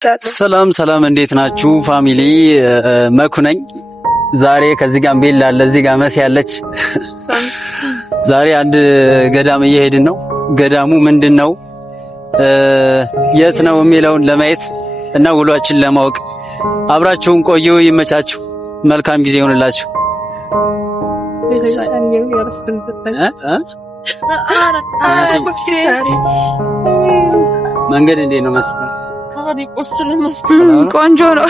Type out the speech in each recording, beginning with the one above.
ሰላም ሰላም፣ እንዴት ናችሁ ፋሚሊ? መኩ ነኝ። ዛሬ ከዚህ ጋር ቤላ አለ፣ እዚህ ጋር መሲ ያለች። ዛሬ አንድ ገዳም እየሄድን ነው። ገዳሙ ምንድነው የት ነው የሚለውን ለማየት እና ውሏችን ለማወቅ አብራችሁን ቆዩ። ይመቻችሁ። መልካም ጊዜ ይሁንላችሁ። መንገድ እንዴት ነው መሰለኝ? ቆንጆ ነው።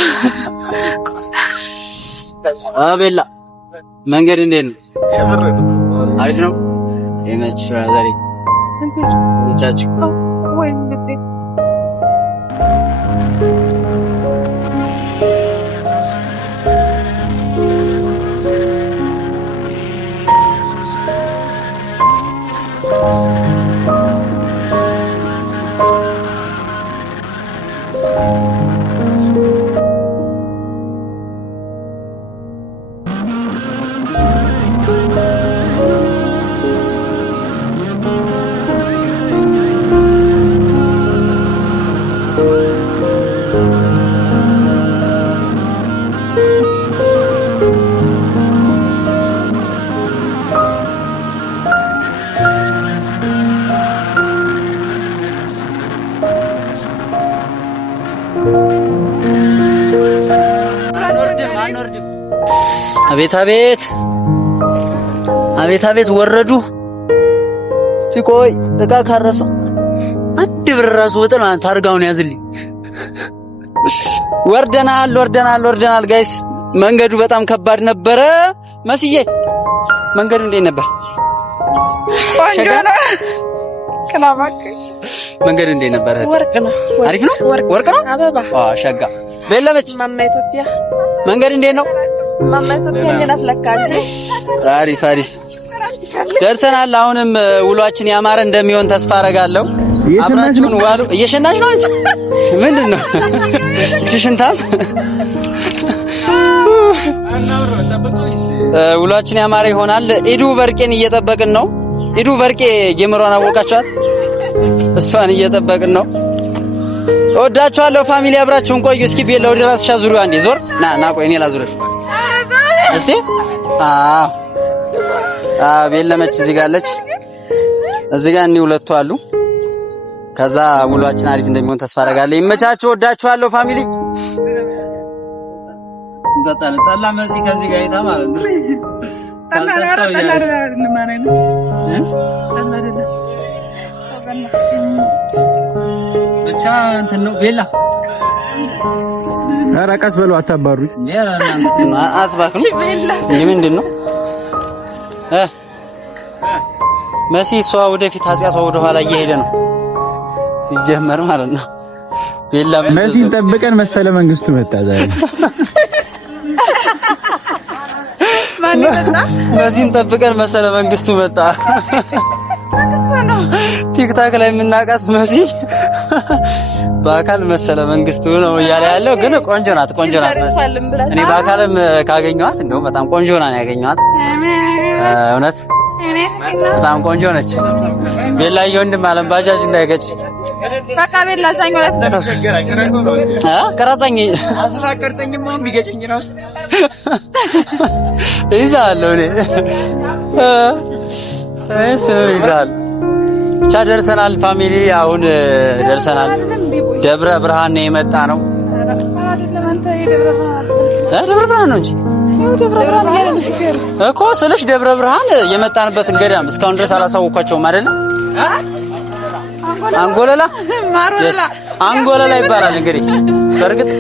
አቤላ መንገድ እንዴት ነው? አሪፍ ነው። የመች ዛሬ እንቻችሁ ወይ አቤት አቤት አቤት አቤት ወረዱ። እስቲ ቆይ እቃ ካረሰ አንድ ብር ራሱ ወጥና ታርጋውን ያዝልኝ። ወርደናል ጋይስ። መንገዱ በጣም ከባድ ነበረ። መስዬ መንገዱ እንዴት ነበር? መንገዱ እንዴት ነበር? አሪፍ ነው። ወርቅ ነው። ሸጋ በለመች ማማ ኢትዮጵያ መንገድ እንዴት ነው? ማማ ኢትዮጵያ እንዴት ለካንጂ? አሪፍ ደርሰናል። አሁንም ውሏችን ያማረ እንደሚሆን ተስፋ አረጋለሁ። አብራችሁን ዋሉ። እየሸናሽ ነው አንቺ? ምንድነው ሽንታም? ውሏችን ያማረ ይሆናል። ኢዱ በርቄን እየጠበቅን ነው። ኢዱ በርቄ ጌምሯን አወቃችኋት? እሷን እየጠበቅን ነው። ወዳችኋለሁ ፋሚሊ፣ አብራችሁን ቆዩ። እስኪ ቤላ ወደ ራስሽ አዙሪው አንዴ ዞር ና ቆይ እኔ ላዙርሽ እስቲ። ቤላ መች እዚህ ጋር አለች። እዚህ ጋር እኒ ሁለቱ አሉ። ከዛ ውሏችን አሪፍ እንደሚሆን ተስፋ አደርጋለሁ። ይመቻችሁ። ወዳችኋለሁ ፋሚሊ። ጠላ መሲ ከዚህ ጋር ይታ ማለት ነው። ብቻ እንትን ነው ቤላ። ኧረ ቀስ በለው አታባሩኝ። አትባክኑ። ምንድን ነው መሲ? እሷ ወደፊት ኃጢያቷ ወደ ኋላ እየሄደ ነው ሲጀመር ማለት ነው። ቤላ መሲን ጠብቀን መሰለ መንግስቱ መጣ ዛሬ። መሲን ጠብቀን መሰለ መንግስቱ መጣ። ቲክታክ ላይ የምናውቃት መሲ በአካል መሰለ መንግስቱ ነው እያለ ያለው። ግን ቆንጆ ናት። እኔ በአካልም ካገኘኋት እንደው በጣም ቆንጆ ናት ያገኘኋት። እውነት በጣም ቆንጆ ነች። ቤላዬ ወንድም አለም ባጃጅ እንዳይገጭ በቃ ቤላ ዛኛው ላይ ከራዛኝ አስራቀርጸኝም ነው ቢገጭኝ ነው ይዛለው እኔ ይዛል። ብቻ ደርሰናል ፋሚሊ። አሁን ደርሰናል። ደብረ ብርሃን ነው የመጣ ነው። ደብረ ብርሃን ነው እንጂ እኮ ስለሽ ደብረ ብርሃን የመጣንበትን ገዳም እስካሁን ድረስ አላሳወኳቸውም አይደል? አንጎለላ ይባላል እንግዲህ። በእርግጥ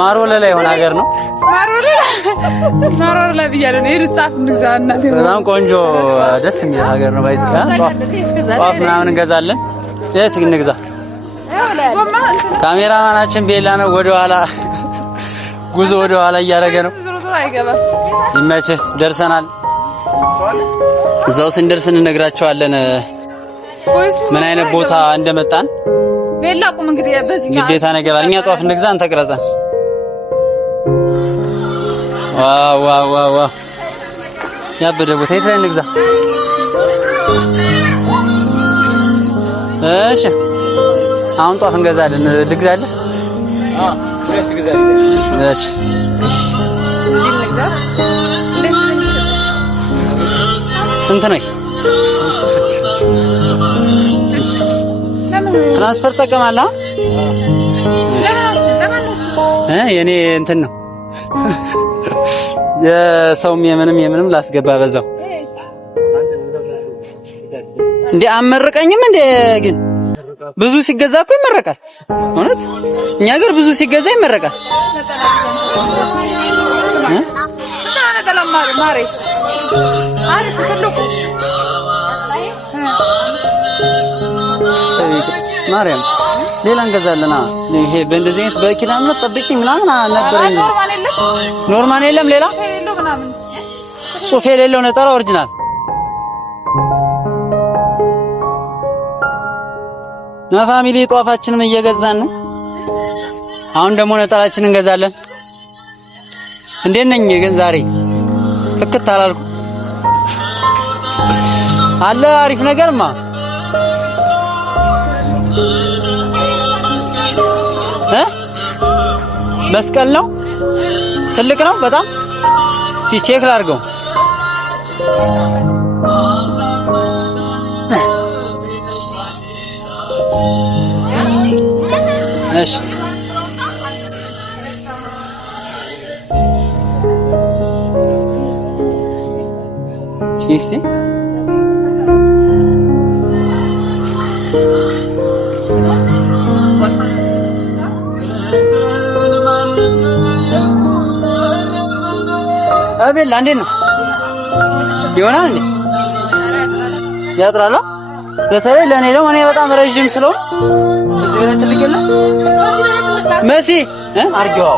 ማሮለላ የሆነ ሀገር ነው። ማሮለላ ብያለሁ ነው። ይርጻፍ እንግዛና በጣም ቆንጆ ደስ የሚል ሀገር ነው። ባይዚ ጧፍ ምናምን እንገዛለን። የት እንግዛ? ካሜራማናችን ቤላ ነው። ጉዞ ወደ ኋላ እያደረገ ነው። ይመችህ። ደርሰናል። እዛው ስንደርስ እንነግራቸዋለን ምን አይነት ቦታ እንደመጣን። ቤላ ቁም እንግዲህ በዚህ ግዴታ ነገር እኛ ጧፍ እንግዛ አንተ ቅረጸን። ዋው ያበደ ቦታ የት ላይ እንግዛ? እሺ አሁን ጧፍ እንገዛለን። ልግዛለህ? ሁለት ግዛ። እሺ ስንት ነው? ትራንስፈር ተጠቀማለህ? የኔ እንትን ነው የሰውም የምንም ላስገባ በዛው እንዴ አመረቀኝም እንዴ ግን ብዙ ሲገዛ እኮ ይመረቃል። እውነት እኛ ሀገር ብዙ ሲገዛ ይመረቃል። ማርያም ሌላ እንገዛለና ይሄ በእንደዚህ አይነት በኪዳን ነው ጠብቂ ምናምን አልነበረኝ። ኖርማል የለም ሌላ ሱፍ የሌለው ነጠላ ኦሪጂናል ፋሚሊ ጧፋችንን እየገዛን ነው። አሁን ደግሞ ነጠላችንን እንገዛለን። እንዴት ነኝ ግን ዛሬ ፍክት አላልኩ አለ አሪፍ ነገርማ መስቀል ነው ትልቅ ነው በጣም እስቲ ቼክ ላድርገው። እሺ ቺሲ አቤል እንዴት ነው ይሆናል እንዴ? ያጥራላ በተለይ ለኔ ነው። እኔ በጣም ረጅም ስለሆነ እዚህ ላይ ትልቅና መሲ አርጊው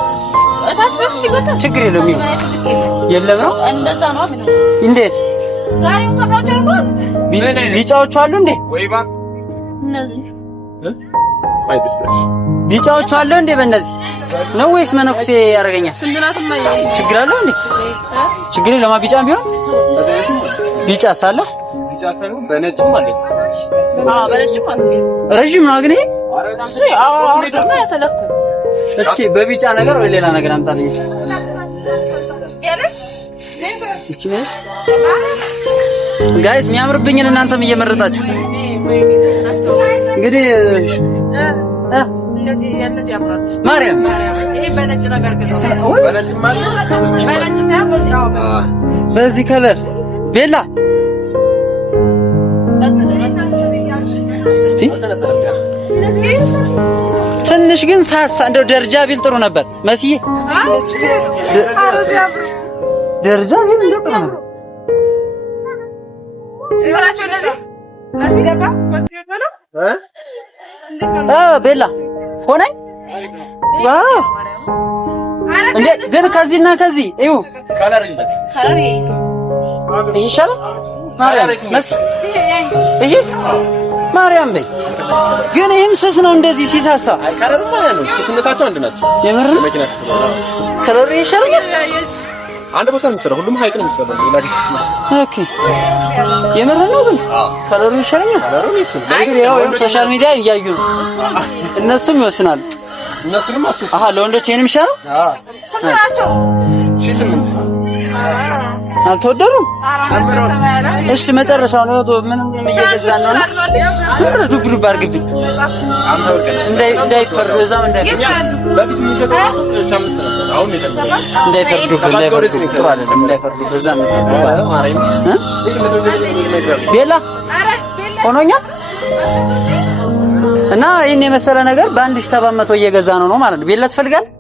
ታስበስ ይገጣ ችግር የለም የለም ነው እንደዛ ነው አብነ እንዴት ዛሬ ፈታቸው ነው ቢጫዎቹ አሉ እንዴ ወይባስ እነዚህ ቢጫዎቹ አሉ እንዴ በእነዚህ ነው ወይስ መነኩሴ ያደርገኛል? ስንድናትማ ችግር አለው እንዴ? ችግር ለማ ቢጫም ቢሆን ቢጫ ሳለ ቢጫ ሳይሆን በነጭም አለ። በነጭም አለ። ረጅም ነው ግን እሱ አውርደና ያተለከ እስኪ በቢጫ ነገር ወይ ሌላ ነገር አምጣልኝ። እሺ ጋይስ የሚያምርብኝን እናንተም እየመረጣችሁ እንግዲህ እነዚህ ያምራሉ። ማርያም ይሄ በነጭ ነገር ገዛው። በነጭ ማለት በነጭ ሳይሆን በዚህ ከለር ቤላ እስቲ ትንሽ ግን ሳሳ እንደው ደረጃ ቢል ጥሩ ነበር መስዬ ደረጃ ቢል እንደው ጥሩ ነበር። ሲበላቸው እነዚህ ማስገባ ወጥቶ ቤላ ሆነኝ ዋው እንዴ ግን ከዚህና ከዚህ እዩ ከለርነት ከለር ይሻላል። ማርያም መስ ይሄ ማርያም በይ ግን ይሄም ስስ ነው እንደዚህ ሲሳሳ ከለር ማለት ነው። ስስነታቸው አንድ ናቸው። የምር መኪና ከለር ይሻላል። አንድ ቦታ ነው ሁሉም ሀይቅ ነው የሚሰራው ሌላ ዲስ ነው። ኦኬ የምር ነው ግን ከለሩ ይሻላል። ከለሩ ይሻላል። እንግዲህ ያው ሶሻል ሚዲያ እያዩ ነው እነሱም ይወስናሉ። እነሱም አስስ ለወንዶች ይሄንም ይሻላል። ስንታቸው 8 አልተወደዱም። እሺ መጨረሻው ነው ምንም እየገዛን ነው። ስንት ዱብ ዱብ አድርግብኝ እንዳይፈርዱ እዛም በፊት የሚሸጠው 5 ነበር። አሁን እንዳይፈርዱ ጥሩ አይደለም። እንዳይፈርዱ እዛም ቤላ ሆኖኛል እና ይሄን የመሰለ ነገር በ1700 እየገዛ ነው ማለት ነው። ቤላ ትፈልጋለህ?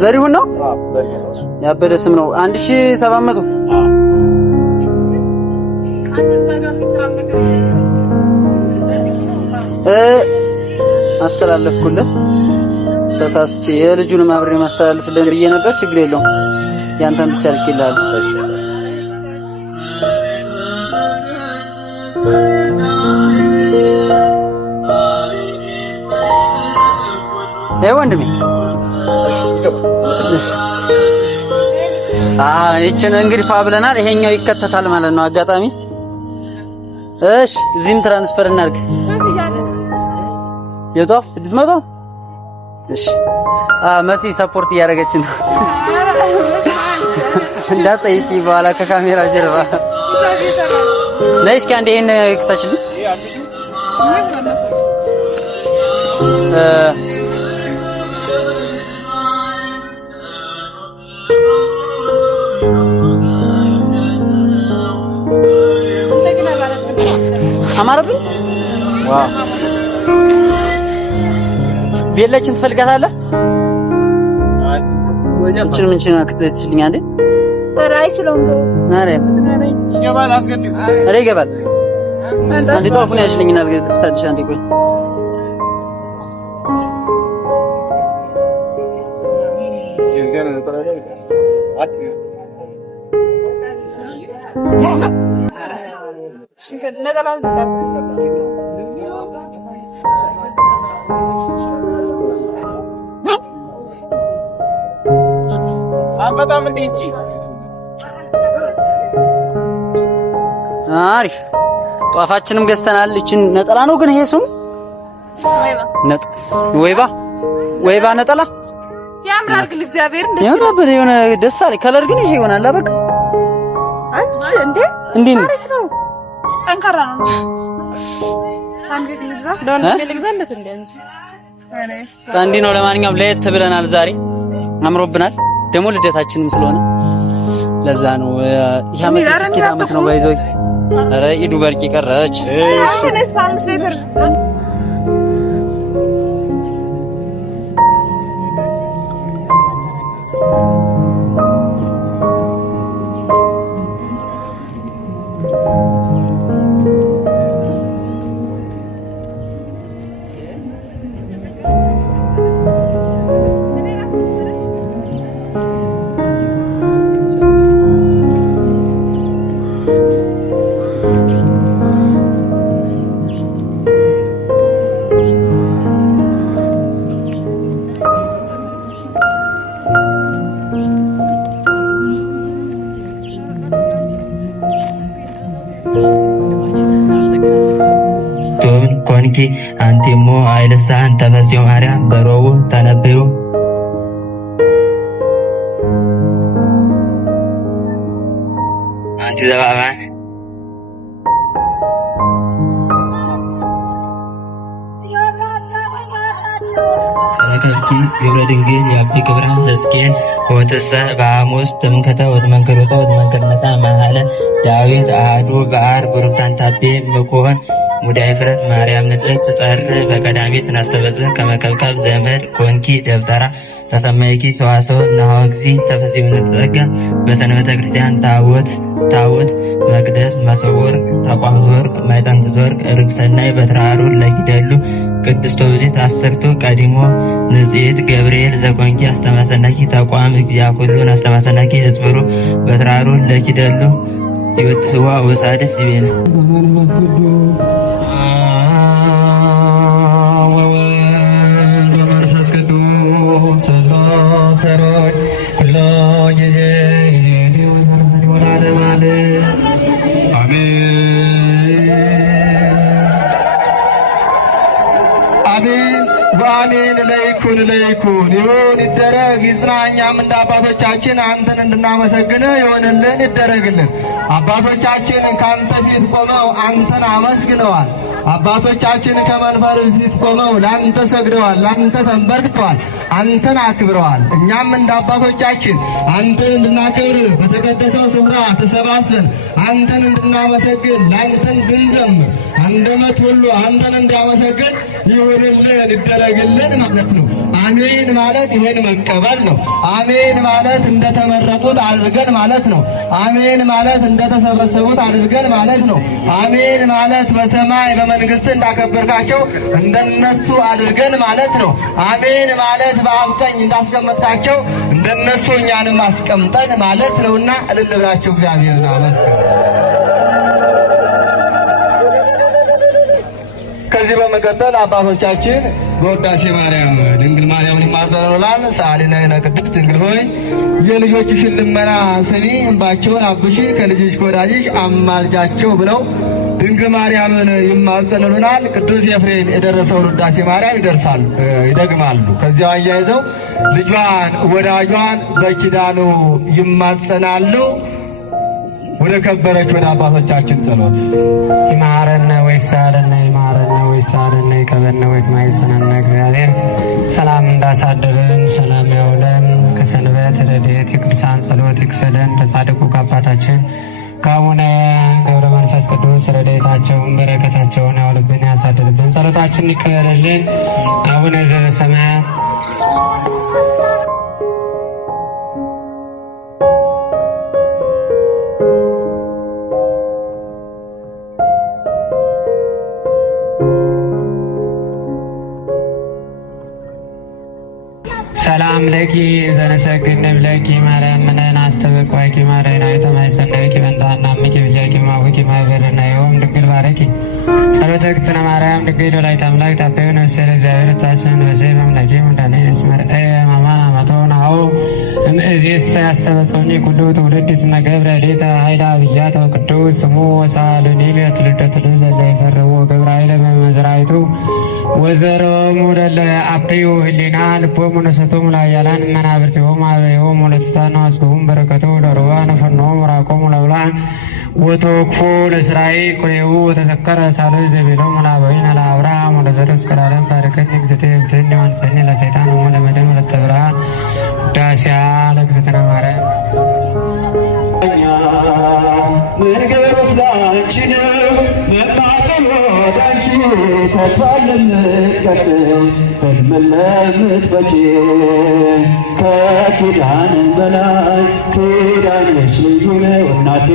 ዘሪሁን ነው ያበደ ስም ነው። 1700 አስተላለፍኩልህ ተሳስቼ የልጁን ማብሬ ማስተላለፍልህ ብዬ ነበር። ችግር የለውም ያንተን ብቻ ልኬልሃለሁ። ወንድሜ ይችን እንግዲህ ብለናል። ይሄኛው ይከተታል ማለት ነው አጋጣሚ። እሺ እዚህም ትራንስፈር እናድርግ። የጧፍ 600 እሺ መሲ ሰፖርት እያደረገች ነው እንዳጠይቂ በኋላ ከካሜራ ጀርባ ነይ እስኪ አንዴ ይሄን ክፈችልኝ አማረብኝ ዋው ቤለችን ትፈልጋታለህ ምን አክተችልኝ አንዴ አይችልም ይገባል አስገድም አሬ ይገባል አንዴ ጧፉን ያሽልኝና ልትፈታሽ አንዴ ቆይ አሪፍ ጧፋችንም ገዝተናል እቺን ነጠላ ነው ግን ይሄ ስሙ ወይባ ነጠላ ያምራል ግን እግዚአብሔር እንደዚህ ያምራል የሆነ ደስ አለ ከለር ግን ይሄ ይሆናል አበቃ እንዴ ነው ጠንካራ ነው ሳንዴት ልግዛ ልግዛለት እንዴ ሳንዲ ነው ለማንኛውም ለየት ብለናል ዛሬ አምሮብናል ደግሞ ልደታችንም ስለሆነ ለዛ ነው ይሄ አመት ስኬት አመት ነው ባይዘው ኧረ ኢዱ በርቂ ቀረች እኔ ሳምስ ሌተር ኮንኪ አንቲሞ አይልሳን ተፈሲዮ ማርያም በሮው ተነብዩ አንቺ ዘባባን ረከብኪ ግብረ ድንግል ያብቲ ክብራን ዘስኬን ወተሰ በአሞስ ተምከተ ወትመንከሮታ ወትመንከርነሳ መሐለ ዳዊት አሐዱ በአር ብሩታን ታቤ ምኮን ሙዳይ ፍረት ማርያም ንጽሕት ጸር በቀዳሚት ናስተበዝህ ከመከብከብ ዘመድ ኮንኪ ደብተራ ተሰማይኪ ሰዋሰው ናወግዚ ተፈሲውነት ጸጋ በሰንበተ ክርስቲያን ታቦት መቅደስ መሰወር ተቋም ወርቅ ማይጠንት ወርቅ ርግሰናይ በትራሩን ለጊደሉ ቅድስቶ ብዜት አሰርቶ ቀዲሞ ንጽሕት ገብርኤል ዘኮንኪ አስተማሰናኪ ተቋም እግዚአ ኩሉን አስተማሰናኪ ህዝብሩ በትራሩን ለጊደሉ ይወጥስዋ ወሳደስ ይቤና አሜን ለይኩን ይሁን ይደረግ ይጽናኛም እንደ አባቶቻችን አንተን እንድናመሰግን ይሆንልን ይደረግልን። አባቶቻችን ካንተ ፊት ቆመው አንተን አመስግነዋል። አባቶቻችን ከመንበር ፊት ቆመው ላንተ ሰግደዋል፣ ላንተ ተንበርክከዋል፣ አንተን አክብረዋል። እኛም እንደ አባቶቻችን አንተን እንድናከብር በተቀደሰው ስፍራ ተሰባስበን አንተን እንድናመሰግን ላንተ እንድንዘምር አንደበት ሁሉ አንተን እንዲያመሰግን ይሁንልን ይደረግልን ማለት ነው። አሜን ማለት ይሄን መቀበል ነው። አሜን ማለት እንደተመረጡት አድርገን ማለት ነው። አሜን ማለት እንደተሰበሰቡት አድርገን ማለት ነው። አሜን ማለት በሰማይ በመንግስት እንዳከበርካቸው እንደነሱ አድርገን ማለት ነው። አሜን ማለት በአብ ቀኝ እንዳስቀመጥካቸው እንደነሱ እኛንም አስቀምጠን ማለት ነውና እልል ብላችሁ እግዚአብሔርን አመስግኑ። ከዚህ በመቀጠል አባቶቻችን በውዳሴ ማርያም ድንግል ማርያምን ይማጸኑላል። ሰአሊነ ቅድስት ድንግል ሆይ የልጆችሽን ልመና ስሚ፣ እንባቸውን አብሺ፣ ከልጅሽ ከወዳጅሽ አማልጃቸው ብለው ድንግል ማርያምን ይማጸኑልናል። ቅዱስ ኤፍሬም የደረሰውን ውዳሴ ማርያም ይደግማሉ። ከዚያው አያይዘው ልጇን ወዳጇን በኪዳኑ ይማጸናሉ። ወደ ከበረች ወደ አባቶቻችን ጸሎት ይማረነ ወይሳለነ ይማረነ ወይሳለነ ይቀበነ ወይማይሰነነ እግዚአብሔር ሰላም እንዳሳደረን ሰላም ያውለን። ከሰንበት ረድኤት የቅዱሳን ጸሎት ይክፈለን። ተጻድቁ ከአባታችን ከአቡነ ገብረ መንፈስ ቅዱስ ረድኤታቸውን በረከታቸውን ያውልብን ያሳድርብን። ጸሎታችን ይቀበልልን። አቡነ ዘበሰማያት ሰላም ለኪ ዘነሰግድም ለኪ ማርያም ምንን አስተበቋቂ ማርያም አይተማይሰነቂ በእንታና ምኪ ብያቂ ማውቂ ማይበልና ይሁን ድንግል ባረኪ ጸሎተ እግዝእትነ ማርያም ድንግል ወላዲተ አምላክ ታበዩ ነፍሴ ለእግዚአብሔር ታስን በዘይ መምለኪ ሙዳኔ እስመር ማማ ማቶና አው እምእዜሰ ያስተበጾኒ ኩሉ ትውልድ እስመ ገብረ ሌተ ኃይላ ብያተ ቅዱስ ስሙ ወሳሉኒ ለትውልደ ለይፈርዎ ገብረ ኃይለ በመዝራይቱ ወዘሮሙ ለአብዩ ህሊና ልቦሙ ነሰቶሙ ላያላን መናብርቲሆሙ አበይሆሙ ለትሳነ አስገቡም በረከቱ ለሩባን ፈኖሙ ራቆሙ ለውላን ወተወክፎ ለእስራኤል ቆየው ወተዘከረ ሳሉ ዘቤሎም ለአበዊነ ለአብርሃም ወለዘሩ እስከ ለዓለም ባረከኒ እግዝእትየ ብትህኒ ወንሰኒ ለሰይጣን ወለመድን ወለተብርሃን ውዳሴያ ለእግዝእትነ ማርያም መንገድ ወስዳንቺ ነው መማፀን ወዳንቺ ተስፋ ለምትቀጥል ሕልምን ለምትፈቺ ከኪዳን በላይ ኪዳንሽ ልዩ ነው እናቴ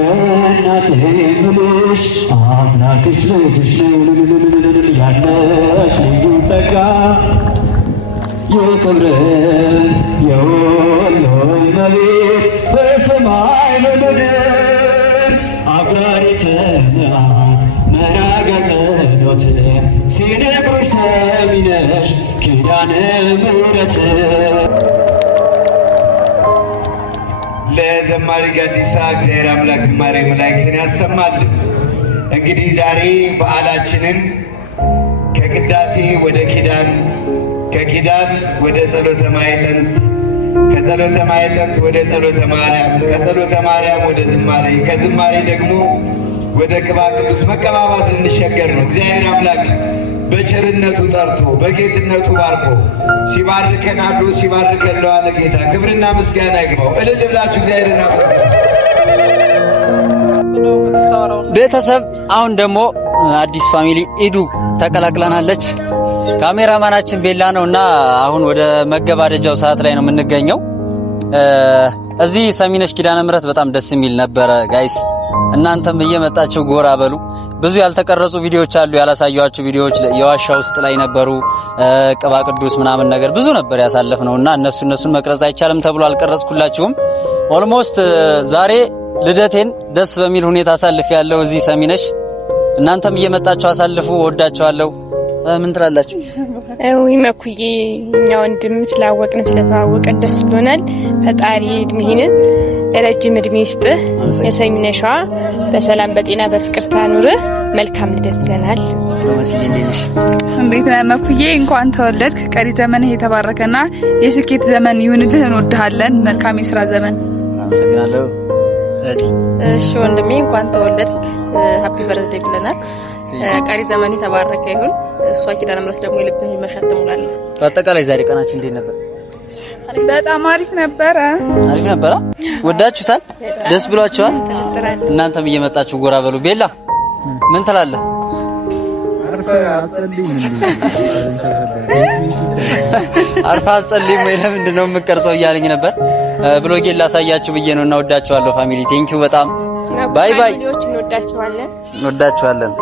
እናቴ የምልሽ አምላክሽ ልጅሽ ነው ያለሽ ልዩ ጸጋ የክብርን የወሎ እመቤት በሰማይ በምድር አቁራሪተ መዓት መራገ ጸሎት ሲነግሩሽ ሰሚ ነሽ ኪዳነ ምሕረት። ለዘማሪ ጋዲሳ እግዚአብሔር አምላክ ዝማሬ መላእክትን ያሰማልን። እንግዲህ ዛሬ በዓላችንን ከቅዳሴ ወደ ኪዳን ከኪዳን ወደ ጸሎተ ማዕጠንት ከጸሎተ ማዕጠንት ወደ ጸሎተ ማርያም ከጸሎተ ማርያም ወደ ዝማሬ ከዝማሬ ደግሞ ወደ ቅባ ቅዱስ መቀባባት ልንሸገር ነው። እግዚአብሔር አምላክ በቸርነቱ ጠርቶ በጌትነቱ ባርኮ ሲባርከን አድሮ ሲባርከን ለዋለ ጌታ ክብርና ምስጋና ይግባው። እልል ብላችሁ እግዚአብሔርን አመስግኑ። ቤተሰብ አሁን ደግሞ አዲስ ፋሚሊ ኢዱ ተቀላቅለናለች። ካሜራማናችን ቤላ ነውና አሁን ወደ መገባደጃው ሰዓት ላይ ነው የምንገኘው። እዚህ ሰሚነሽ ኪዳነ ምሕረት በጣም ደስ የሚል ነበረ ጋይስ። እናንተም እየመጣችሁ ጎራ በሉ። ብዙ ያልተቀረጹ ቪዲዮዎች አሉ፣ ያላሳየኋችሁ ቪዲዮዎች የዋሻ ውስጥ ላይ ነበሩ። ቅባ ቅዱስ ምናምን ነገር ብዙ ነበር ያሳለፍነውና እነሱን መቅረጽ አይቻልም ተብሎ አልቀረጽኩላችሁም። ኦልሞስት ዛሬ ልደቴን ደስ በሚል ሁኔታ አሳልፍ ያለው እዚህ ሰሚነሽ። እናንተም እየመጣችሁ አሳልፉ። ወዳችኋለሁ። ምን ትላላችሁ? መኩዬ እኛ ወንድም ስላወቅን ስለተዋወቀን ደስ ብሎናል። ፈጣሪ እድሜህን ረጅም እድሜ ይስጥህ። የሰሚነሿ በሰላም በጤና በፍቅር ታኑርህ። መልካም ልደት ብለናል። እንዴት ነህ መኩዬ? እንኳን ተወለድክ። ቀሪ ዘመንህ የተባረከና የስኬት ዘመን ይሁንልህ። እንወድሃለን። መልካም የሥራ ዘመን። አመሰግናለሁ። እሺ ወንድሜ እንኳን ተወለድክ። ሃፒ በርዝዴይ ብለናል። ቀሪ ዘመን የተባረከ ይሁን። እሷ ኪዳነ ምሕረት ደግሞ የልብህን መሻት ትሙላልህ። በአጠቃላይ ዛሬ ቀናችን እንዴት ነበር? በጣም አሪፍ ነበረ። አሪፍ ነበረ። ወዳችሁታል? ደስ ብሏችኋል? እናንተም እየመጣችሁ ጎራ በሉ። ቤላ ምን ትላለህ? አርፋ አጸልይ ወይ ለምንድን ነው የምትቀርጸው እያለኝ ነበር። ብሎጌን ላሳያችሁ ብዬ ነው እና ወዳችኋለሁ ፋሚሊ። ቴንኪው በጣም ባይ ባይ። እንወዳችኋለን። እንወዳችኋለን።